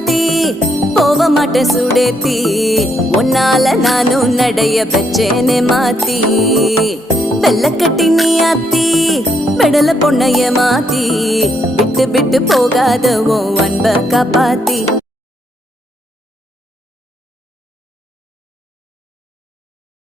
சாத்தி போக மாட்டேன் சுடேத்தி உன்னால நானும் நடைய பெச்சேனே மாத்தி வெள்ளக்கட்டி நீ ஆத்தி பெடல பொண்ணைய மாத்தி விட்டு விட்டு போகாத உன் அன்ப காப்பாத்தி